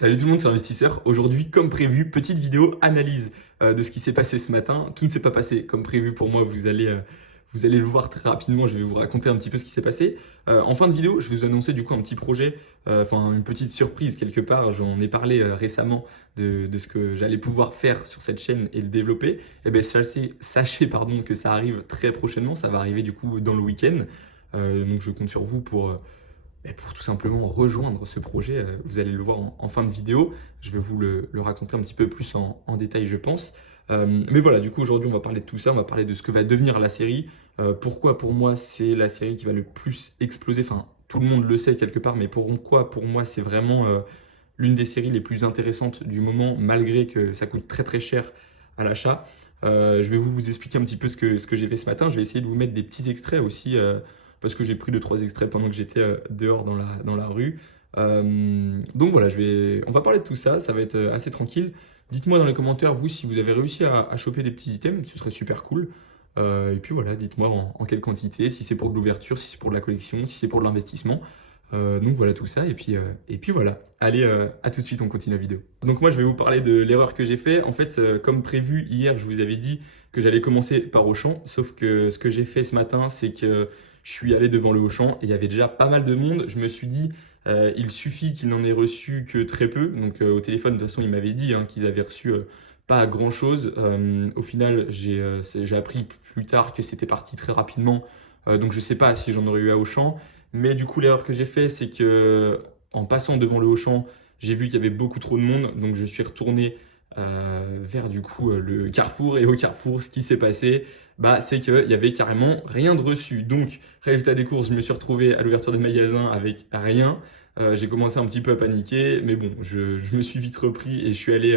Salut tout le monde, c'est l'investisseur. Aujourd'hui, comme prévu, petite vidéo analyse de ce qui s'est passé ce matin. Tout ne s'est pas passé comme prévu pour moi, vous allez le voir très rapidement, je vais vous raconter un petit peu ce qui s'est passé. En fin de vidéo, je vais vous annoncer du coup un petit projet, enfin une petite surprise quelque part. J'en ai parlé récemment de ce que j'allais pouvoir faire sur cette chaîne et le développer. Et bien sachez pardon, que ça arrive très prochainement, ça va arriver du coup dans le week-end. Donc je compte sur vous pour tout simplement rejoindre ce projet. Vous allez le voir en fin de vidéo. Je vais vous le raconter un petit peu plus en détail, je pense. Mais voilà, du coup, aujourd'hui, on va parler de tout ça. On va parler de ce que va devenir la série. Pourquoi, pour moi, c'est la série qui va le plus exploser. Enfin, tout le monde le sait quelque part, mais pourquoi, pour moi, c'est vraiment l'une des séries les plus intéressantes du moment, malgré que ça coûte très très cher à l'achat. Je vais vous expliquer un petit peu ce que j'ai fait ce matin. Je vais essayer de vous mettre des petits extraits aussi, parce que j'ai pris 2-3 extraits pendant que j'étais dehors dans la rue. Donc voilà, on va parler de tout ça, ça va être assez tranquille. Dites-moi dans les commentaires, vous, si vous avez réussi à choper des petits items, ce serait super cool. Et puis voilà, dites-moi en quelle quantité, si c'est pour de l'ouverture, si c'est pour de la collection, si c'est pour de l'investissement. Donc voilà tout ça, et puis voilà. Allez, à tout de suite, on continue la vidéo. Donc moi, je vais vous parler de l'erreur que j'ai fait. En fait, comme prévu, hier, je vous avais dit que j'allais commencer par Auchan, sauf que ce que j'ai fait ce matin, c'est que je suis allé devant le Auchan et il y avait déjà pas mal de monde. Je me suis dit, il suffit qu'il n'en ait reçu que très peu. Donc au téléphone, de toute façon, il m'avait dit qu'ils avaient reçu pas grand-chose. Au final, j'ai appris plus tard que c'était parti très rapidement. Donc je ne sais pas si j'en aurais eu à Auchan. Mais du coup, l'erreur que j'ai fait, c'est que en passant devant le Auchan, j'ai vu qu'il y avait beaucoup trop de monde. Donc je suis retourné vers du coup le Carrefour. Et au Carrefour, ce qui s'est passé, bah, c'est qu'il y avait carrément rien de reçu. Donc, résultat des courses, je me suis retrouvé à l'ouverture des magasins avec rien. J'ai commencé un petit peu à paniquer, mais bon, je me suis vite repris et je suis allé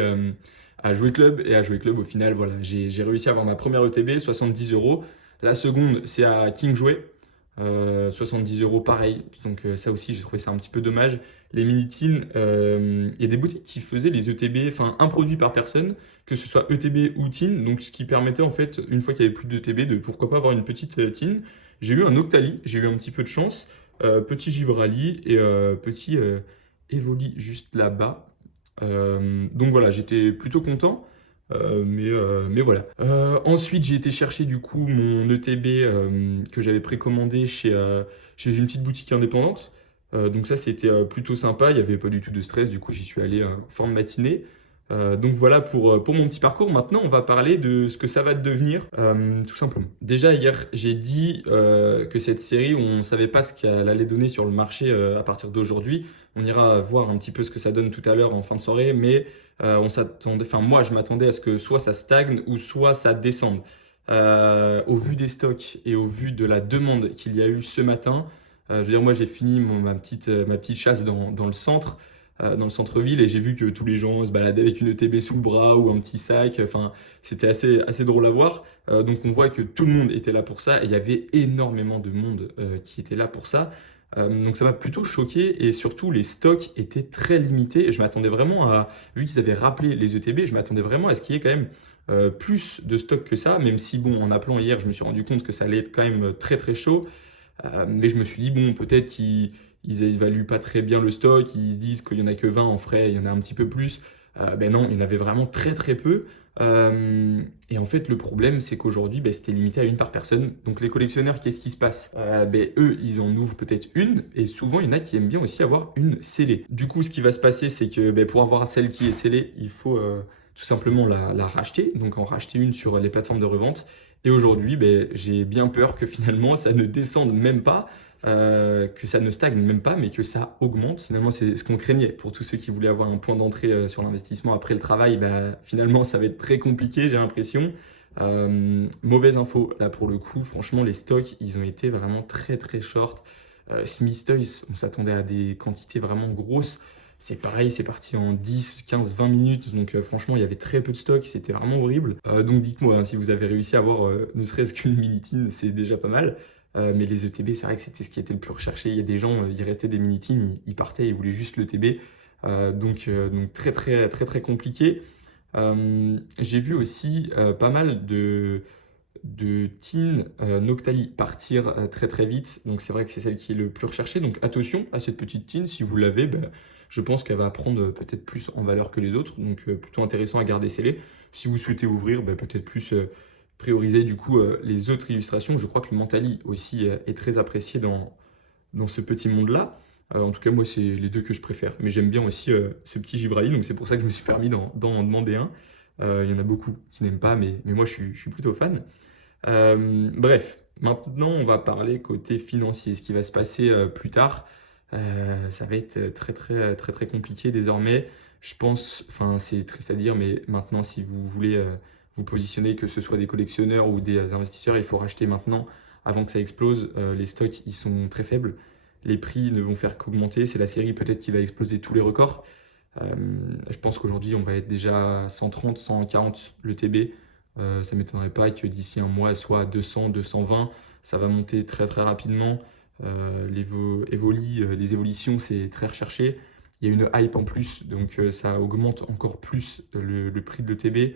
à Jouer Club. Et à Jouer Club, au final, voilà, j'ai réussi à avoir ma première ETB, 70 euros. La seconde, c'est à King Jouet. 70 euros pareil, donc ça aussi j'ai trouvé ça un petit peu dommage. Les mini-teens, il y a des boutiques qui faisaient les ETB, enfin un produit par personne, que ce soit ETB ou teen, donc ce qui permettait en fait, une fois qu'il y avait plus d'ETB, de pourquoi pas avoir une petite teen. J'ai eu un Octali, j'ai eu un petit peu de chance, petit Givrali et petit Evoli juste là-bas. Donc voilà, j'étais plutôt content. Mais voilà. Ensuite, j'ai été chercher du coup mon ETB que j'avais précommandé chez une petite boutique indépendante. Donc ça, c'était plutôt sympa. Il n'y avait pas du tout de stress. Du coup, j'y suis allé en fin de matinée. Donc voilà pour mon petit parcours. Maintenant, on va parler de ce que ça va devenir, tout simplement. Déjà, hier, j'ai dit que cette série, on ne savait pas ce qu'elle allait donner sur le marché à partir d'aujourd'hui. On ira voir un petit peu ce que ça donne tout à l'heure en fin de soirée, mais on s'attendait, enfin moi, je m'attendais à ce que soit ça stagne ou soit ça descende. Au vu des stocks et au vu de la demande qu'il y a eu ce matin, je veux dire, moi, j'ai fini ma petite chasse dans le centre dans le centre-ville et j'ai vu que tous les gens se baladaient avec une ETB sous le bras ou un petit sac. Enfin, c'était assez drôle à voir. Donc on voit que tout le monde était là pour ça et il y avait énormément de monde qui était là pour ça. Donc ça m'a plutôt choqué et surtout les stocks étaient très limités. Et je m'attendais vraiment vu qu'ils avaient rappelé les ETB, je m'attendais vraiment à ce qu'il y ait quand même plus de stocks que ça, même si bon, en appelant hier, je me suis rendu compte que ça allait être quand même très très chaud. Mais je me suis dit, bon, peut-être qu'ils évaluent pas très bien le stock, ils se disent qu'il y en a que 20 en frais, il y en a un petit peu plus. Ben non, il y en avait vraiment très très peu. Et en fait, le problème, c'est qu'aujourd'hui, ben, c'était limité à une par personne. Donc les collectionneurs, qu'est-ce qui se passe? Ben, eux, ils en ouvrent peut-être une, et souvent, il y en a qui aiment bien aussi avoir une scellée. Du coup, ce qui va se passer, c'est que ben, pour avoir celle qui est scellée, il faut tout simplement la racheter, donc en racheter une sur les plateformes de revente. Et aujourd'hui, ben, j'ai bien peur que finalement, ça ne descende même pas. Que ça ne stagne même pas, mais que ça augmente. Finalement, c'est ce qu'on craignait pour tous ceux qui voulaient avoir un point d'entrée sur l'investissement après le travail. Bah, finalement, ça va être très compliqué, j'ai l'impression. Mauvaise info, là pour le coup. Franchement, les stocks, ils ont été vraiment très très short. Smith Toys, on s'attendait à des quantités vraiment grosses. C'est pareil, c'est parti en 10, 15, 20 minutes. Donc franchement, il y avait très peu de stock. C'était vraiment horrible. Donc dites-moi si vous avez réussi à avoir ne serait-ce qu'une mini-tin, c'est déjà pas mal. Mais les ETB, c'est vrai que c'était ce qui était le plus recherché. Il y a des gens, il restait des mini-teens, ils partaient, ils voulaient juste l'ETB. Donc très très très très compliqué. J'ai vu aussi pas mal de teens Noctali partir très très vite. Donc c'est vrai que c'est celle qui est le plus recherchée. Donc attention à cette petite teen, si vous l'avez, bah, je pense qu'elle va prendre peut-être plus en valeur que les autres, donc plutôt intéressant à garder scellé. Si vous souhaitez ouvrir, peut-être plus prioriser du coup les autres illustrations. Je crois que le Mentali aussi est très apprécié dans ce petit monde-là. En tout cas, moi, c'est les deux que je préfère. Mais j'aime bien aussi ce petit Gibraltar, donc c'est pour ça que je me suis permis d'en demander un. Il y en a beaucoup qui n'aiment pas, mais moi, je suis plutôt fan. Bref, maintenant, on va parler côté financier, ce qui va se passer plus tard. Ça va être très compliqué désormais. Je pense, enfin, c'est triste à dire, mais maintenant, si vous voulez vous positionner, que ce soit des collectionneurs ou des investisseurs, il faut racheter maintenant avant que ça explose. Les stocks, ils sont très faibles. Les prix ne vont faire qu'augmenter. C'est la série peut-être qui va exploser tous les records. Euh, je pense qu'aujourd'hui, on va être déjà à 130, 140 le TB. Ça ne m'étonnerait pas que d'ici un mois, soit à 200, 220, ça va monter très rapidement. Les évolutions, c'est très recherché. Il y a une hype en plus, donc ça augmente encore plus le prix de l'ETB.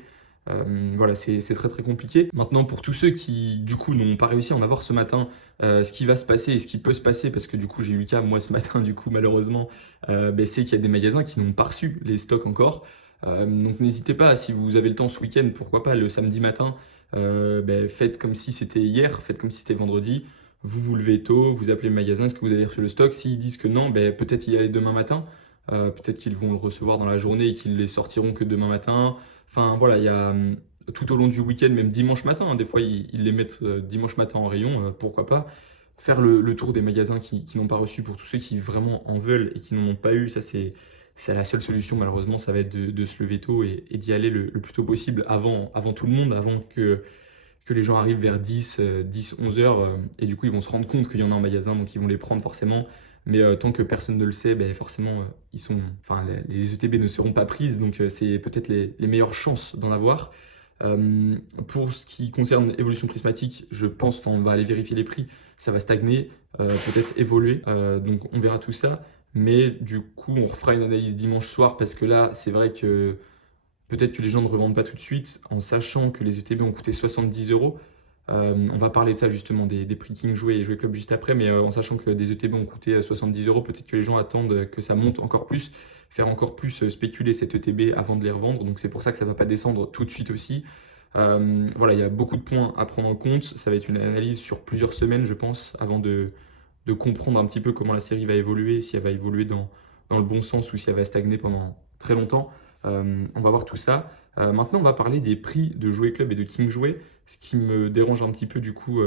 Voilà, c'est très compliqué. Maintenant, pour tous ceux qui, du coup, n'ont pas réussi à en avoir ce matin, ce qui va se passer et ce qui peut se passer, parce que du coup, j'ai eu le cas, moi, ce matin, du coup, malheureusement, c'est qu'il y a des magasins qui n'ont pas reçu les stocks encore. Donc, n'hésitez pas, si vous avez le temps ce week-end, pourquoi pas le samedi matin, faites comme si c'était hier, faites comme si c'était vendredi. Vous levez tôt, vous appelez le magasin, est-ce que vous avez reçu le stock? S'ils disent que non, peut-être y aller demain matin. Peut-être qu'ils vont le recevoir dans la journée et qu'ils les sortiront que demain matin. Enfin voilà, il y a tout au long du week-end, même dimanche matin, hein, des fois ils les mettent dimanche matin en rayon, pourquoi pas. Faire le tour des magasins qui n'ont pas reçu pour tous ceux qui vraiment en veulent et qui n'en ont pas eu, ça c'est la seule solution malheureusement, ça va être de se lever tôt et d'y aller le plus tôt possible avant tout le monde, avant que les gens arrivent vers 11 heures, et du coup ils vont se rendre compte qu'il y en a en magasin, donc ils vont les prendre forcément. Mais tant que personne ne le sait, forcément, enfin, les ETB ne seront pas prises, donc c'est peut-être les meilleures chances d'en avoir. Pour ce qui concerne évolution prismatique, je pense, enfin, on va aller vérifier les prix, ça va stagner, peut-être évoluer, donc on verra tout ça. Mais du coup, on refera une analyse dimanche soir parce que là, c'est vrai que peut-être que les gens ne revendent pas tout de suite en sachant que les ETB ont coûté 70 euros. On va parler de ça justement, des prix King Jouet et Jouet Club juste après, mais en sachant que des ETB ont coûté 70 euros, peut-être que les gens attendent que ça monte encore plus, faire encore plus spéculer cette ETB avant de les revendre. Donc c'est pour ça que ça ne va pas descendre tout de suite aussi. Voilà, il y a beaucoup de points à prendre en compte. Ça va être une analyse sur plusieurs semaines, je pense, avant de comprendre un petit peu comment la série va évoluer, si elle va évoluer dans le bon sens ou si elle va stagner pendant très longtemps. On va voir tout ça. Maintenant, on va parler des prix de Jouet Club et de King Jouet. Ce qui me dérange un petit peu du coup,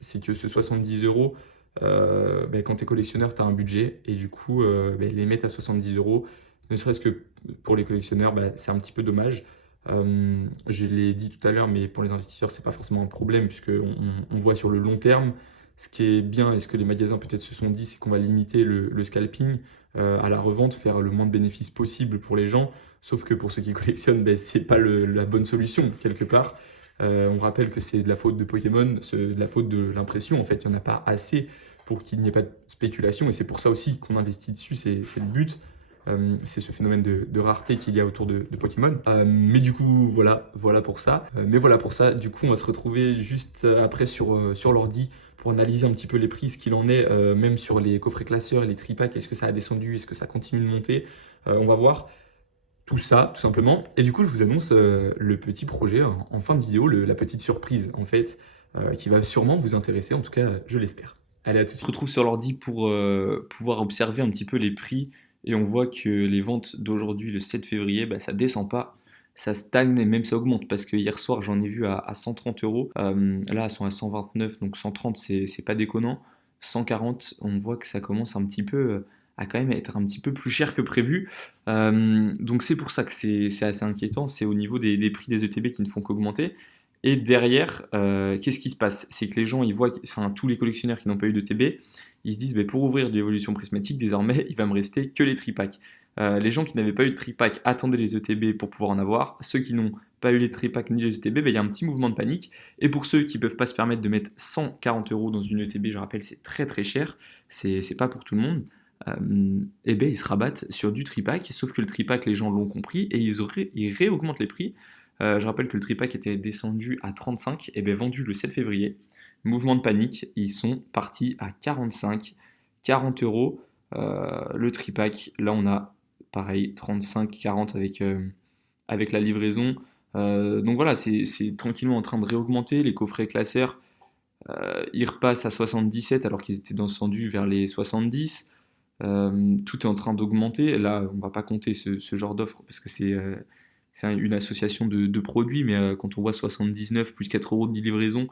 c'est que ce 70 euros, quand tu es collectionneur, tu as un budget et du coup, les mettre à 70 euros, ne serait-ce que pour les collectionneurs, c'est un petit peu dommage. Je l'ai dit tout à l'heure, mais pour les investisseurs, c'est pas forcément un problème puisqu'on voit sur le long terme. Ce qui est bien et ce que les magasins peut-être se sont dit, c'est qu'on va limiter le scalping à la revente, faire le moins de bénéfices possible pour les gens. Sauf que pour ceux qui collectionnent, c'est pas la bonne solution quelque part. On rappelle que c'est de la faute de Pokémon, c'est de la faute de l'impression. En fait, il n'y en a pas assez pour qu'il n'y ait pas de spéculation. Et c'est pour ça aussi qu'on investit dessus, c'est le but. C'est ce phénomène de rareté qu'il y a autour de Pokémon. Mais du coup, voilà pour ça. Du coup, on va se retrouver juste après sur l'ordi pour analyser un petit peu les prix, ce qu'il en est, même sur les coffrets classeurs et les tripacks. Est-ce que ça a descendu? Est-ce que ça continue de monter? On va voir. Tout ça, tout simplement. Et du coup, je vous annonce le petit projet en fin de vidéo, la petite surprise, en fait, qui va sûrement vous intéresser. En tout cas, je l'espère. Allez, à tout de Se suite. retrouve sur l'ordi pour pouvoir observer un petit peu les prix et on voit que les ventes d'aujourd'hui, le 7 février, ça descend pas, ça stagne et même ça augmente parce que hier soir j'en ai vu à 130 euros, là elles sont à 129 donc 130 c'est pas déconnant, 140 on voit que ça commence un petit peu à quand même être un petit peu plus cher que prévu. Donc c'est pour ça que c'est assez inquiétant, c'est au niveau des prix des ETB qui ne font qu'augmenter. Et derrière, qu'est-ce qui se passe? C'est que les gens, ils voient, enfin tous les collectionneurs qui n'ont pas eu de TB, ils se disent pour ouvrir de l'évolution prismatique, désormais, il va me rester que les tripacks. Les gens qui n'avaient pas eu de tripack attendaient les ETB pour pouvoir en avoir. Ceux qui n'ont pas eu les tripacks ni les ETB, il y a un petit mouvement de panique. Et pour ceux qui ne peuvent pas se permettre de mettre 140 euros dans une ETB, je rappelle, c'est très cher, c'est pas pour tout le monde. Ils se rabattent sur du tripack, sauf que le tripack, les gens l'ont compris et ils réaugmentent les prix. Je rappelle que le tripack était descendu à 35, et vendu le 7 février. Mouvement de panique, ils sont partis à 45, 40 euros le tripack. Là, on a pareil, 35, 40 avec la livraison. Donc voilà, c'est tranquillement en train de réaugmenter. Les coffrets classeurs, ils repassent à 77 alors qu'ils étaient descendus vers les 70. Tout est en train d'augmenter. Là, on va pas compter ce genre d'offre parce que c'est une association de produits, mais quand on voit 79 plus 4 euros de livraison,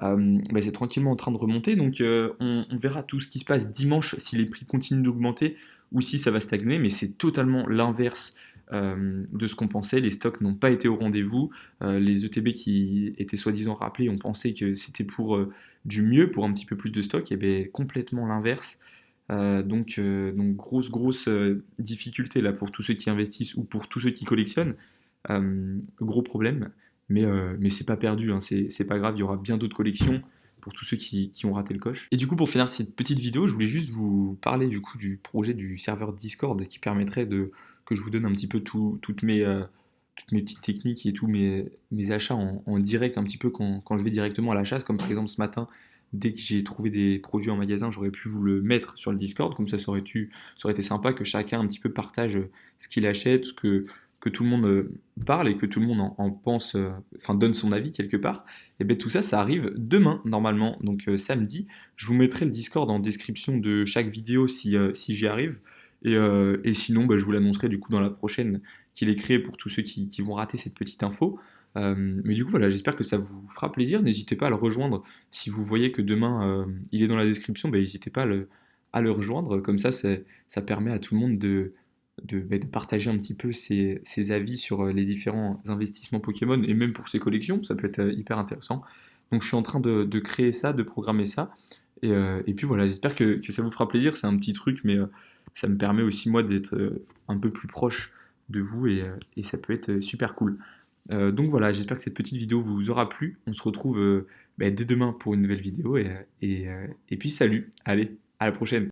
bah, c'est tranquillement en train de remonter. Donc on verra tout ce qui se passe dimanche si les prix continuent d'augmenter ou si ça va stagner, mais c'est totalement l'inverse de ce qu'on pensait. Les stocks n'ont pas été au rendez-vous. Les ETB qui étaient soi-disant rappelés, on pensait que c'était pour du mieux, pour un petit peu plus de stock, et bien complètement l'inverse. Donc grosse difficulté là pour tous ceux qui investissent ou pour tous ceux qui collectionnent. Gros problème, mais c'est pas perdu, hein, c'est pas grave, il y aura bien d'autres collections pour tous ceux qui ont raté le coche. Et du coup, pour finir cette petite vidéo, je voulais juste vous parler du coup du projet du serveur Discord qui permettrait que je vous donne un petit peu toutes mes petites techniques et tous mes achats en direct, un petit peu quand je vais directement à la chasse, comme par exemple ce matin, dès que j'ai trouvé des produits en magasin, j'aurais pu vous le mettre sur le Discord, comme ça aurait été sympa que chacun un petit peu partage ce qu'il achète, que tout le monde parle et que tout le monde en pense, enfin donne son avis quelque part. Et bien tout ça, ça arrive demain normalement, donc samedi. Je vous mettrai le Discord en description de chaque vidéo si j'y arrive. Et sinon, bah, je vous l'annoncerai du coup dans la prochaine qu'il est créé pour tous ceux qui vont rater cette petite info. Mais du coup, voilà, j'espère que ça vous fera plaisir. N'hésitez pas à le rejoindre. Si vous voyez que demain il est dans la description, bah, n'hésitez pas à le rejoindre. Comme ça, ça permet à tout le monde de partager un petit peu ses avis sur les différents investissements Pokémon et même pour ses collections. Ça peut être hyper intéressant. Donc, je suis en train de créer ça, de programmer ça. Et puis voilà, j'espère que ça vous fera plaisir. C'est un petit truc, mais ça me permet aussi, moi, d'être un peu plus proche de vous et ça peut être super cool. Donc voilà, j'espère que cette petite vidéo vous aura plu. On se retrouve dès demain pour une nouvelle vidéo et puis salut, allez, à la prochaine.